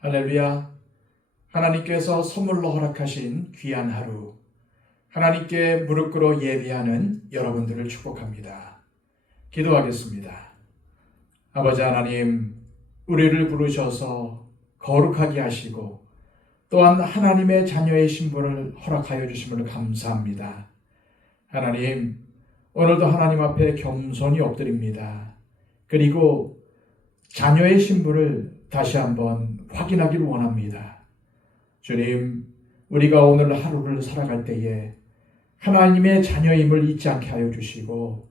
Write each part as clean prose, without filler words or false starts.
할렐루야. 하나님께서 선물로 허락하신 귀한 하루, 하나님께 무릎 꿇어 예배하는 여러분들을 축복합니다. 기도하겠습니다. 아버지 하나님, 우리를 부르셔서 거룩하게 하시고 또한 하나님의 자녀의 신분을 허락하여 주심을 감사합니다. 하나님, 오늘도 하나님 앞에 겸손히 엎드립니다. 그리고 자녀의 신분을 다시 한번 확인하기를 원합니다. 주님, 우리가 오늘 하루를 살아갈 때에 하나님의 자녀임을 잊지 않게 하여 주시고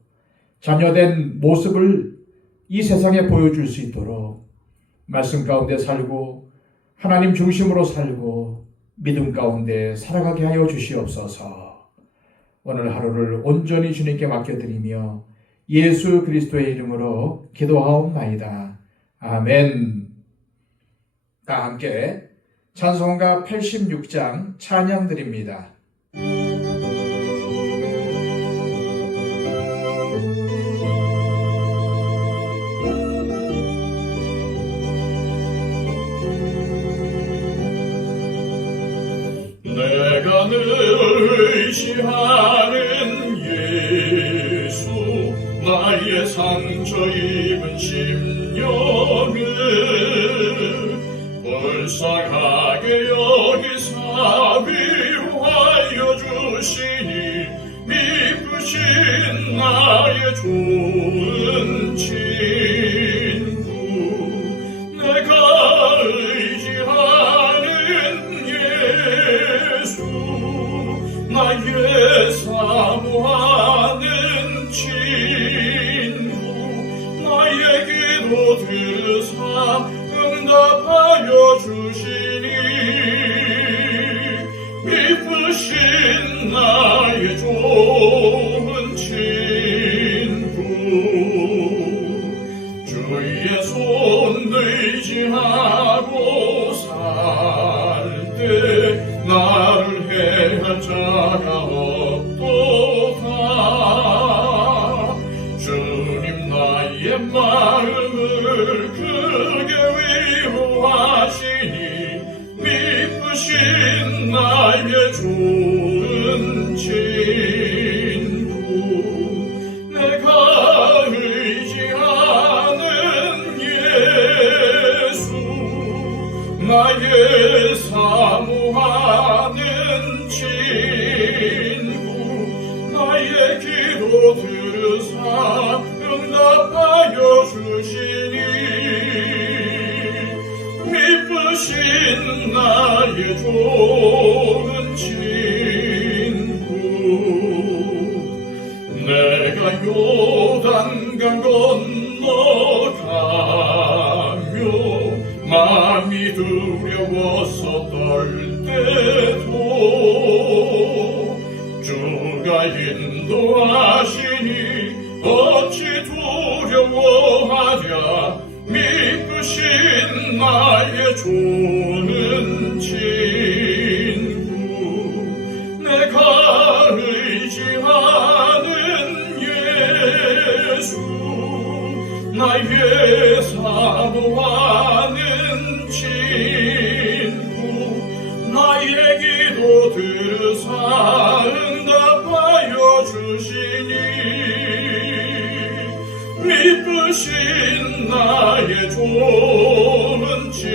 자녀된 모습을 이 세상에 보여줄 수 있도록 말씀 가운데 살고 하나님 중심으로 살고 믿음 가운데 살아가게 하여 주시옵소서. 오늘 하루를 온전히 주님께 맡겨드리며 예수 그리스도의 이름으로 기도하옵나이다. 아멘. 다 함께 찬송가 86장 찬양 드립니다. 내가 늘 의지하는 예수, 나의 상처 입은 심령을 불쌍하게 여기사 위로하여 주시니 미쁘신 나의 좋은 친구. 내가 의지하는 예수, 나의 사모하는 친구. 나의 기도 들으사 응답하여 주시니 미쁘신 나의 좋은 친구. 주의 손 의지하고 살 때 나를 해할 자가 없도다. 주님 나의 마음을 크게 위로하시니 미쁘신 나의 좋은 친구. 내가 의지하는 예수, 나의 사모하는 친구. 나의 기도 들으사 응답하여 주시니 미쁘신 나의 좋은 친구. 내가 요단강 건너가며 마음이 두려워서 떨 때도 주가 인도하시니 어찌 두려워하랴. 미쁘신 나의 좋은 친구. 내가 의지하는 예수, 나의 사모하는 친구. 나의 기도 들으사 응답하여 주시니 미쁘신 나의 좋은 친구.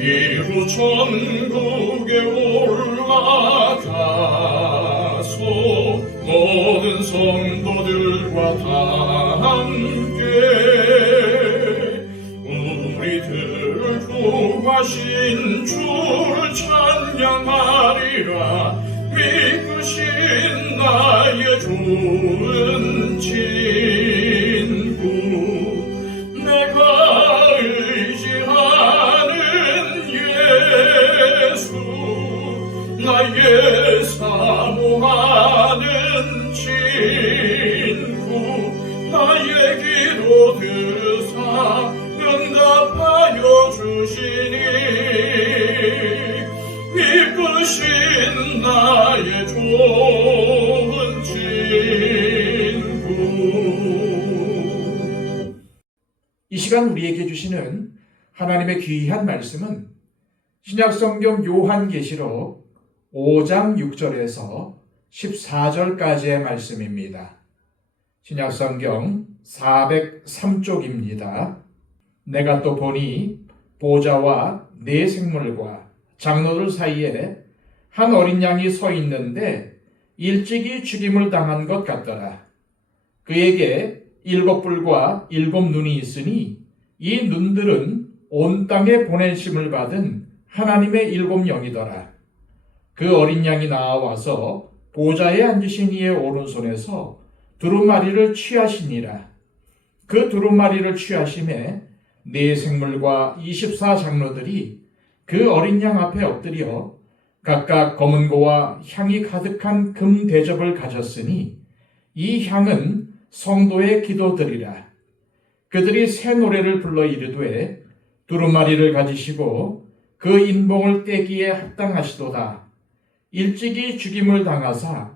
이후 천국에 올라가서 모든 성도들과 다 함께 우리들을 구하신 주를 찬양하리라. 미쁘신 나의 좋은 친구. 내가 의지하는 예수, 나의 사모하는 친구. 나의 기도 들으사 응답하여 주시니 미쁘신 나의 좋은 친구. 이 시간 우리에게 주시는 하나님의 귀한 말씀은 신약성경 요한계시록 5장 6절에서 14절까지의 말씀입니다. 신약성경 403쪽입니다. 내가 또 보니 보좌와 네 생물과 장로들 사이에 한 어린 양이 서 있는데 일찍이 죽임을 당한 것 같더라. 그에게 7뿔과 7눈이 있으니 이 눈들은 온 땅에 보내심을 받은 하나님의 7영이더라. 그 어린 양이 나와서 보좌에 앉으신 이의 오른손에서 두루마리를 취하시니라. 그 두루마리를 취하심에 네 생물과 24장로들이 그 어린 양 앞에 엎드려 각각 검은 고와 향이 가득한 금 대접을 가졌으니 이 향은 성도의 기도들이라. 그들이 새 노래를 불러 이르되 두루마리를 가지시고 그 인봉을 떼기에 합당하시도다. 일찍이 죽임을 당하사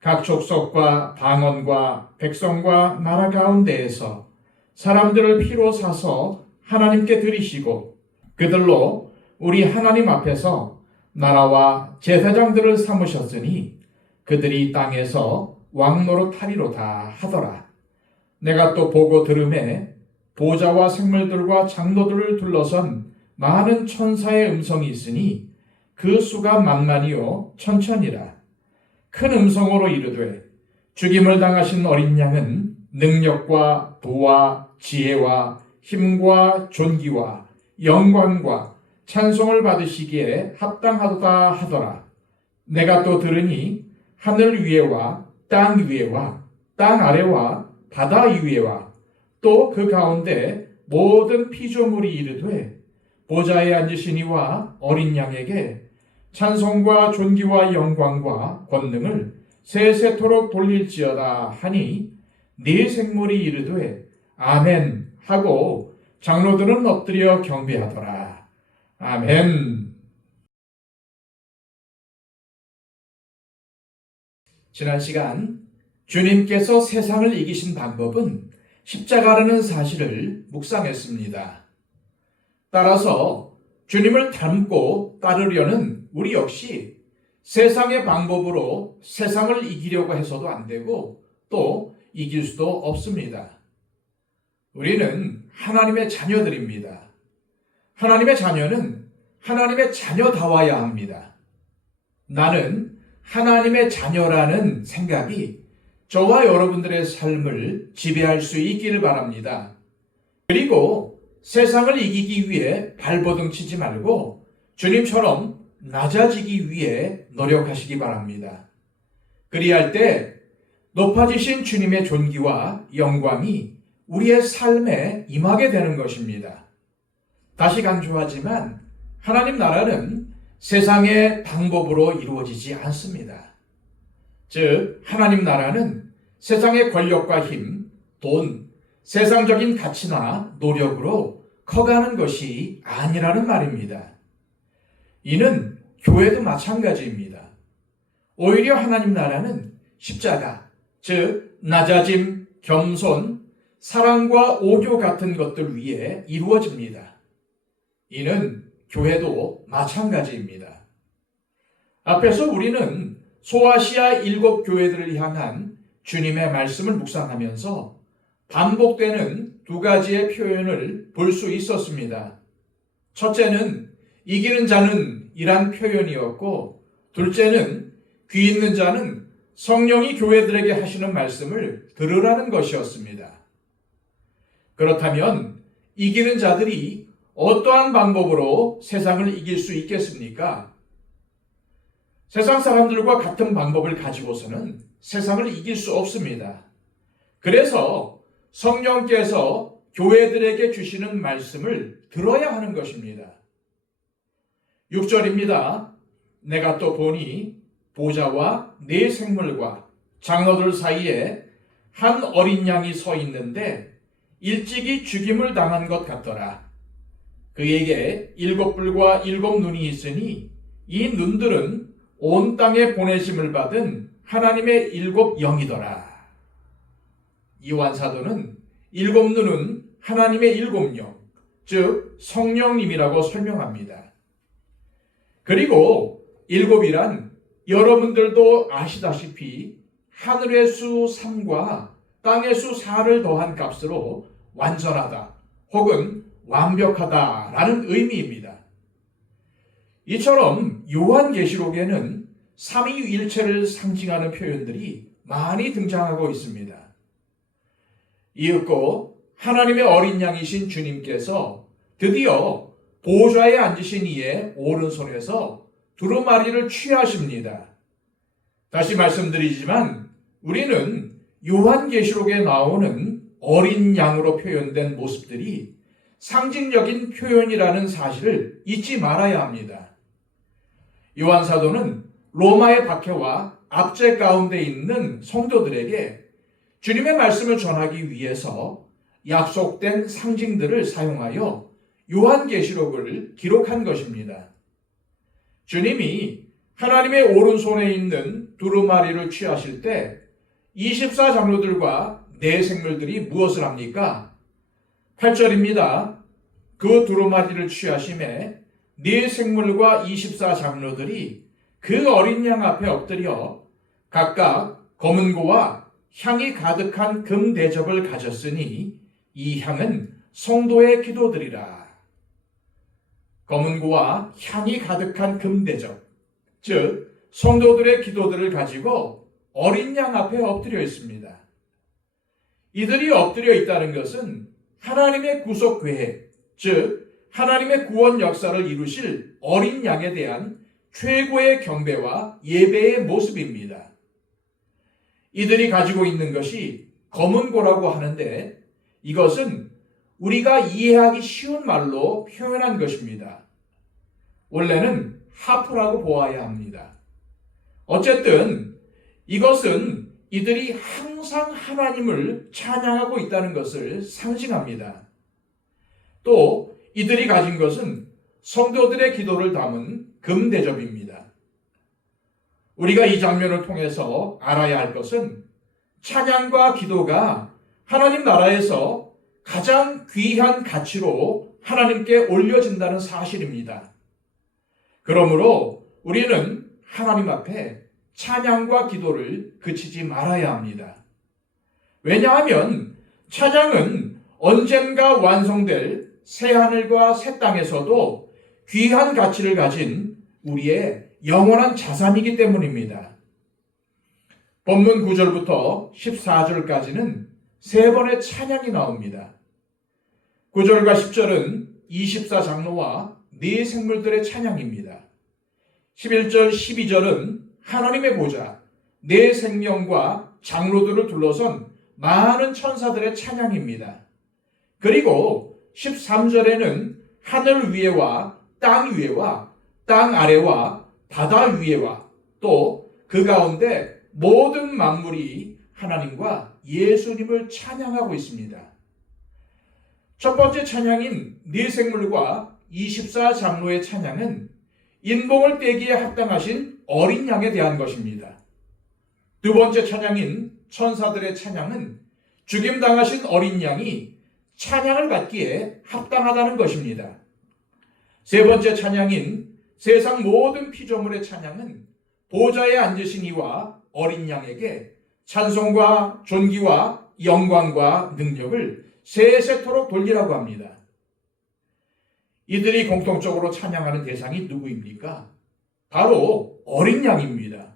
각 족속과 방언과 백성과 나라 가운데에서 사람들을 피로 사서 하나님께 드리시고 그들로 우리 하나님 앞에서 나라와 제사장들을 삼으셨으니 그들이 땅에서 왕노릇하리로다 하더라. 내가 또 보고 들음에 보좌와 생물들과 장로들을 둘러선 많은 천사의 음성이 있으니 그 수가 만만이요 천천이라. 큰 음성으로 이르되 죽임을 당하신 어린 양은 능력과 부와 지혜와 힘과 존귀와 영광과 찬송을 받으시기에 합당하도다 하더라. 내가 또 들으니 하늘 위에와 땅 위에와 땅 아래와 바다 위에와 또 그 가운데 모든 피조물이 이르되 보좌에 앉으신 이와 어린 양에게 찬송과 존귀와 영광과 권능을 세세토록 돌릴지어다 하니 네 생물이 이르되 아멘 하고 장로들은 엎드려 경배하더라. 아멘. 지난 시간 주님께서 세상을 이기신 방법은 십자가라는 사실을 묵상했습니다. 따라서 주님을 닮고 따르려는 우리 역시 세상의 방법으로 세상을 이기려고 해서도 안 되고 또 이길 수도 없습니다. 우리는 하나님의 자녀들입니다. 하나님의 자녀는 하나님의 자녀다워야 합니다. 나는 하나님의 자녀라는 생각이 저와 여러분들의 삶을 지배할 수 있기를 바랍니다. 그리고 세상을 이기기 위해 발버둥 치지 말고 주님처럼 낮아지기 위해 노력하시기 바랍니다. 그리할 때 높아지신 주님의 존귀와 영광이 우리의 삶에 임하게 되는 것입니다. 다시 강조하지만 하나님 나라는 세상의 방법으로 이루어지지 않습니다. 즉 하나님 나라는 세상의 권력과 힘, 돈, 세상적인 가치나 노력으로 커가는 것이 아니라는 말입니다. 이는 교회도 마찬가지입니다. 오히려 하나님 나라는 십자가, 즉 낮아짐, 겸손, 사랑과 오교 같은 것들 위에 이루어집니다. 이는 교회도 마찬가지입니다. 앞에서 우리는 소아시아 7교회들을 향한 주님의 말씀을 묵상하면서 반복되는 두 가지의 표현을 볼 수 있었습니다. 첫째는 이기는 자는 이란 표현이었고, 둘째는 귀 있는 자는 성령이 교회들에게 하시는 말씀을 들으라는 것이었습니다. 그렇다면 이기는 자들이 어떠한 방법으로 세상을 이길 수 있겠습니까? 세상 사람들과 같은 방법을 가지고서는 세상을 이길 수 없습니다. 그래서 성령께서 교회들에게 주시는 말씀을 들어야 하는 것입니다. 6절입니다. 내가 또 보니 보좌와 네 생물과 장로들 사이에 한 어린 양이 서 있는데 일찍이 죽임을 당한 것 같더라. 그에게 7뿔과 7눈이 있으니 이 눈들은 온 땅에 보내심을 받은 하나님의 7영이더라. 요한 사도는 7눈은 하나님의 일곱 영, 즉 성령님이라고 설명합니다. 그리고 일곱이란 여러분들도 아시다시피 하늘의 수 3과 땅의 수 4를 더한 값으로 완전하다 혹은 완벽하다라는 의미입니다. 이처럼 요한계시록에는 삼위일체를 상징하는 표현들이 많이 등장하고 있습니다. 이윽고 하나님의 어린 양이신 주님께서 드디어 보좌에 앉으신 이의 오른손에서 두루마리를 취하십니다. 다시 말씀드리지만 우리는 요한계시록에 나오는 어린 양으로 표현된 모습들이 상징적인 표현이라는 사실을 잊지 말아야 합니다. 요한사도는 로마의 박해와 압제 가운데 있는 성도들에게 주님의 말씀을 전하기 위해서 약속된 상징들을 사용하여 요한계시록을 기록한 것입니다. 주님이 하나님의 오른손에 있는 두루마리를 취하실 때 24장로들과 네 생물들이 무엇을 합니까? 8절입니다. 그 두루마리를 취하심에 네 생물과 24장로들이 그 어린 양 앞에 엎드려 각각 검은 고와 향이 가득한 금 대접을 가졌으니 이 향은 성도의 기도들이라. 검은 고와 향이 가득한 금 대접, 즉 성도들의 기도들을 가지고 어린 양 앞에 엎드려 있습니다. 이들이 엎드려 있다는 것은 하나님의 구속 계획, 즉 하나님의 구원 역사를 이루실 어린 양에 대한 최고의 경배와 예배의 모습입니다. 이들이 가지고 있는 것이 검은 고라고 하는데 이것은 우리가 이해하기 쉬운 말로 표현한 것입니다. 원래는 하프라고 보아야 합니다. 어쨌든 이것은 이들이 항상 하나님을 찬양하고 있다는 것을 상징합니다. 또 이들이 가진 것은 성도들의 기도를 담은 금대접입니다. 우리가 이 장면을 통해서 알아야 할 것은 찬양과 기도가 하나님 나라에서 가장 귀한 가치로 하나님께 올려진다는 사실입니다. 그러므로 우리는 하나님 앞에 찬양과 기도를 그치지 말아야 합니다. 왜냐하면 찬양은 언젠가 완성될 새하늘과 새 땅에서도 귀한 가치를 가진 우리의 영원한 자산이기 때문입니다. 본문 9절부터 14절까지는 세 번의 찬양이 나옵니다. 9절과 10절은 24장로와 네 생물들의 찬양입니다. 11절, 12절은 하나님의 보좌, 네 생명과 장로들을 둘러선 많은 천사들의 찬양입니다. 그리고 13절에는 하늘 위에와 땅 위에와 땅 아래와 바다 위에와 또 그 가운데 모든 만물이 하나님과 예수님을 찬양하고 있습니다. 첫 번째 찬양인 네 생물과 24장로의 찬양은 인봉을 떼기에 합당하신 어린 양에 대한 것입니다. 두 번째 찬양인 천사들의 찬양은 죽임당하신 어린 양이 찬양을 받기에 합당하다는 것입니다. 세 번째 찬양인 세상 모든 피조물의 찬양은 보좌에 앉으신 이와 어린 양에게 찬송과 존귀와 영광과 능력을 세세토록 돌리라고 합니다. 이들이 공통적으로 찬양하는 대상이 누구입니까? 바로 어린 양입니다.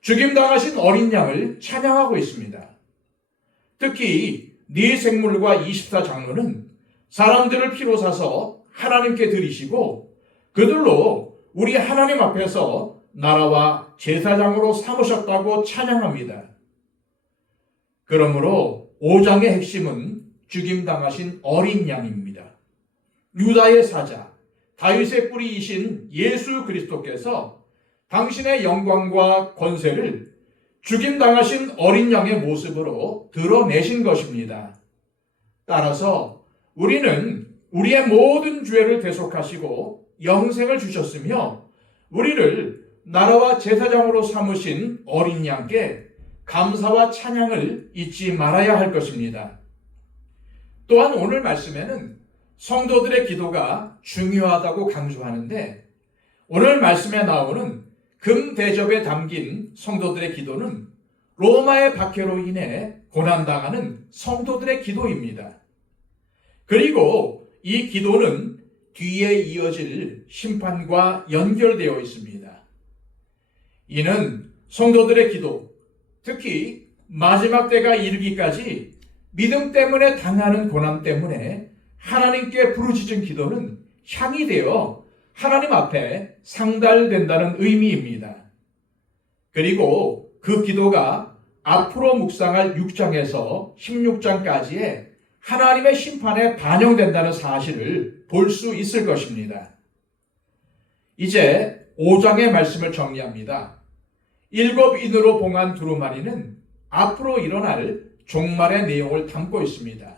죽임당하신 어린 양을 찬양하고 있습니다. 특히 네 생물과 24장로는 사람들을 피로 사서 하나님께 드리시고 그들로 우리 하나님 앞에서 나라와 제사장으로 삼으셨다고 찬양합니다. 그러므로 5장의 핵심은 죽임당하신 어린 양입니다. 유다의 사자, 다윗의 뿌리이신 예수 그리스도께서 당신의 영광과 권세를 죽임당하신 어린 양의 모습으로 드러내신 것입니다. 따라서 우리는 우리의 모든 죄를 대속하시고 영생을 주셨으며 우리를 나라와 제사장으로 삼으신 어린 양께 감사와 찬양을 잊지 말아야 할 것입니다. 또한 오늘 말씀에는 성도들의 기도가 중요하다고 강조하는데, 오늘 말씀에 나오는 금 대접에 담긴 성도들의 기도는 로마의 박해로 인해 고난당하는 성도들의 기도입니다. 그리고 이 기도는 뒤에 이어질 심판과 연결되어 있습니다. 이는 성도들의 기도, 특히 마지막 때가 이르기까지 믿음 때문에 당하는 고난 때문에 하나님께 부르짖은 기도는 향이 되어 하나님 앞에 상달된다는 의미입니다. 그리고 그 기도가 앞으로 묵상할 6장에서 16장까지의 하나님의 심판에 반영된다는 사실을 볼 수 있을 것입니다. 이제 5장의 말씀을 정리합니다. 7인으로 봉한 두루마리는 앞으로 일어날 종말의 내용을 담고 있습니다.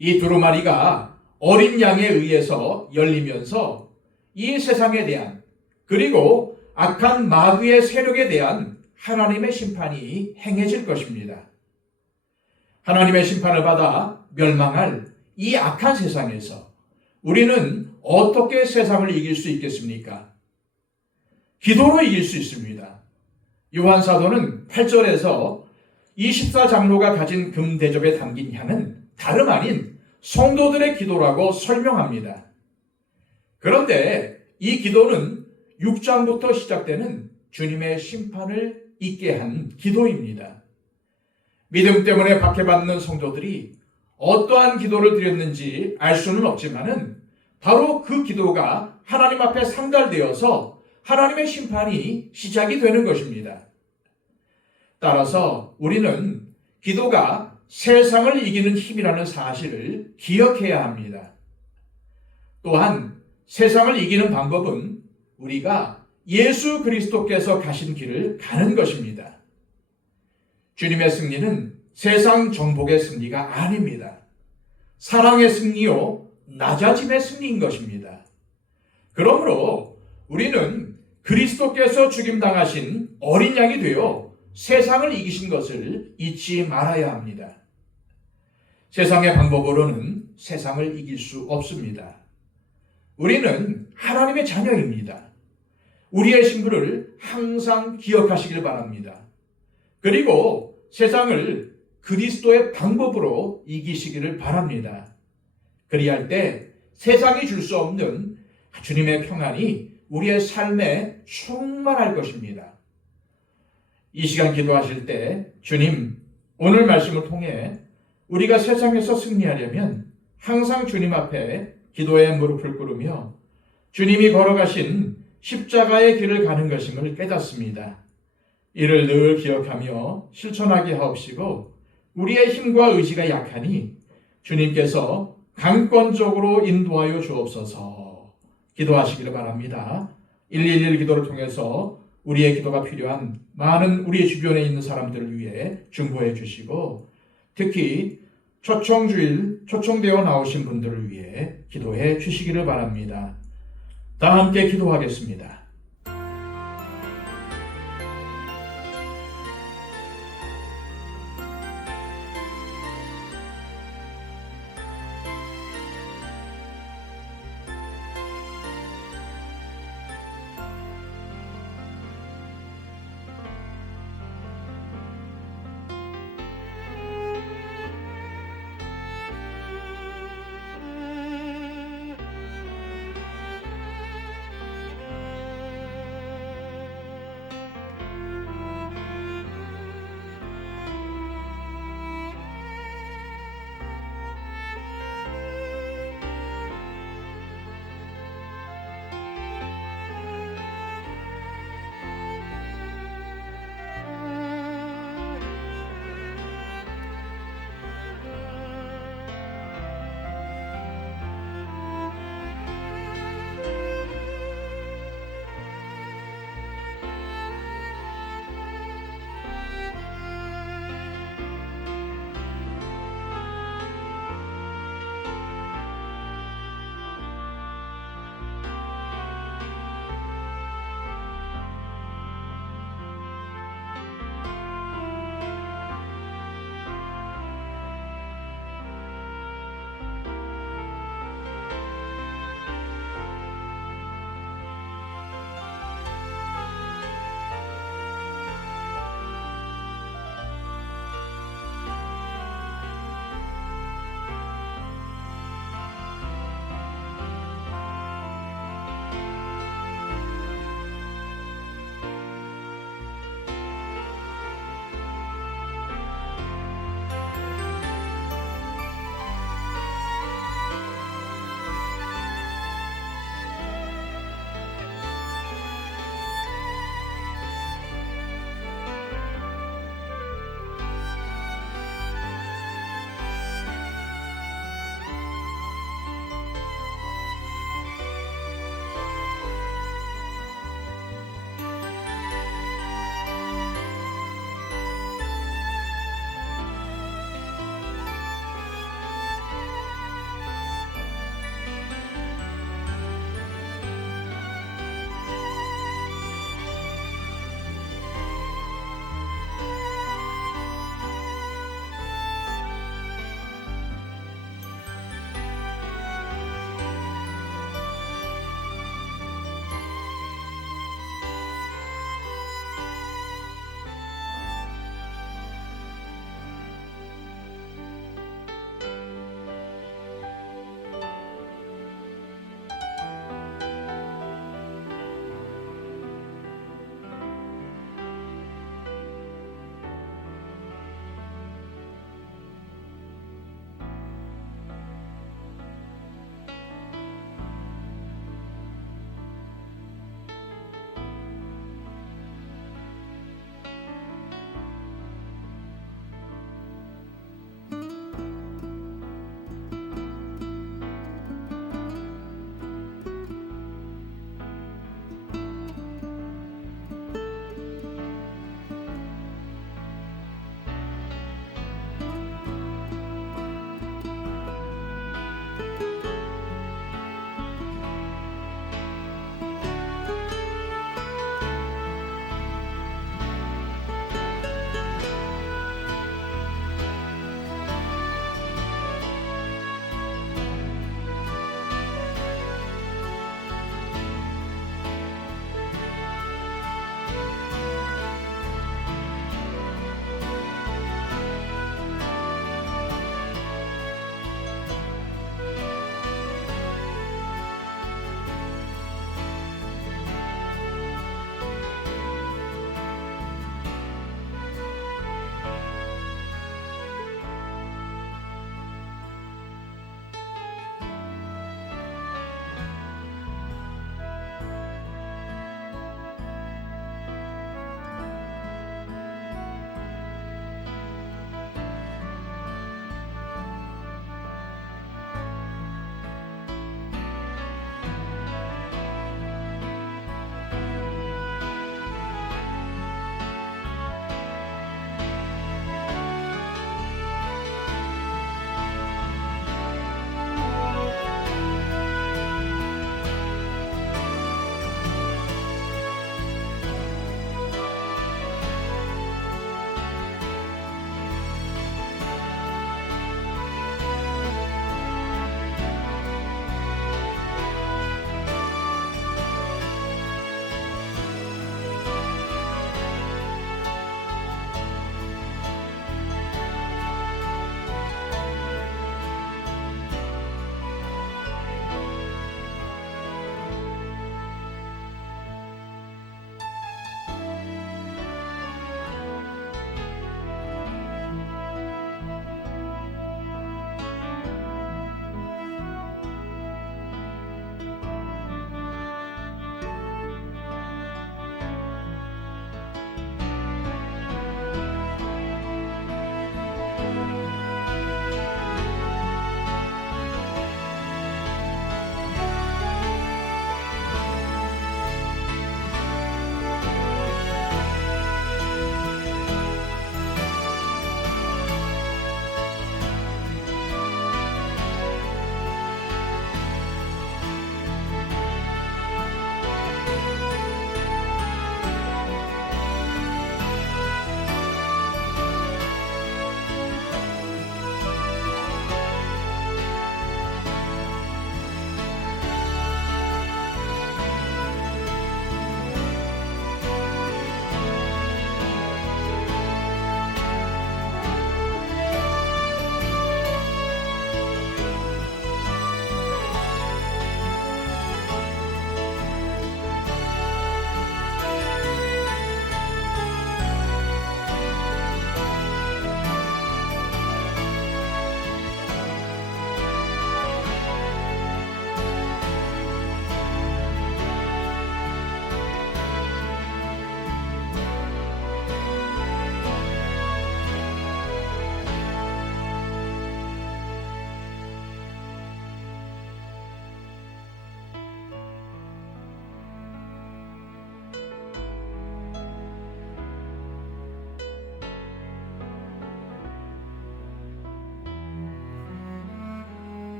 이 두루마리가 어린 양에 의해서 열리면서 이 세상에 대한, 그리고 악한 마귀의 세력에 대한 하나님의 심판이 행해질 것입니다. 하나님의 심판을 받아 멸망할 이 악한 세상에서 우리는 어떻게 세상을 이길 수 있겠습니까? 기도로 이길 수 있습니다. 요한 사도는 8절에서 24장로가 가진 금 대접에 담긴 향은 다름 아닌 성도들의 기도라고 설명합니다. 그런데 이 기도는 6장부터 시작되는 주님의 심판을 잊게 한 기도입니다. 믿음 때문에 박해받는 성도들이 어떠한 기도를 드렸는지 알 수는 없지만은 바로 그 기도가 하나님 앞에 상달되어서 하나님의 심판이 시작이 되는 것입니다. 따라서 우리는 기도가 세상을 이기는 힘이라는 사실을 기억해야 합니다. 또한 세상을 이기는 방법은 우리가 예수 그리스도께서 가신 길을 가는 것입니다. 주님의 승리는 세상 정복의 승리가 아닙니다. 사랑의 승리요, 낮아짐의 승리인 것입니다. 그러므로 우리는 그리스도께서 죽임당하신 어린 양이 되어 세상을 이기신 것을 잊지 말아야 합니다. 세상의 방법으로는 세상을 이길 수 없습니다. 우리는 하나님의 자녀입니다. 우리의 신분을 항상 기억하시길 바랍니다. 그리고 세상을 그리스도의 방법으로 이기시기를 바랍니다. 그리할 때 세상이 줄 수 없는 주님의 평안이 우리의 삶에 충만할 것입니다. 이 시간 기도하실 때 주님, 오늘 말씀을 통해 우리가 세상에서 승리하려면 항상 주님 앞에 기도의 무릎을 꿇으며 주님이 걸어가신 십자가의 길을 가는 것임을 깨닫습니다. 이를 늘 기억하며 실천하게 하옵시고 우리의 힘과 의지가 약하니 주님께서 강권적으로 인도하여 주옵소서. 기도하시기를 바랍니다. 111 기도를 통해서 우리의 기도가 필요한 많은 우리의 주변에 있는 사람들을 위해 중보해 주시고 특히 초청되어 나오신 분들을 위해 기도해 주시기를 바랍니다. 다 함께 기도하겠습니다.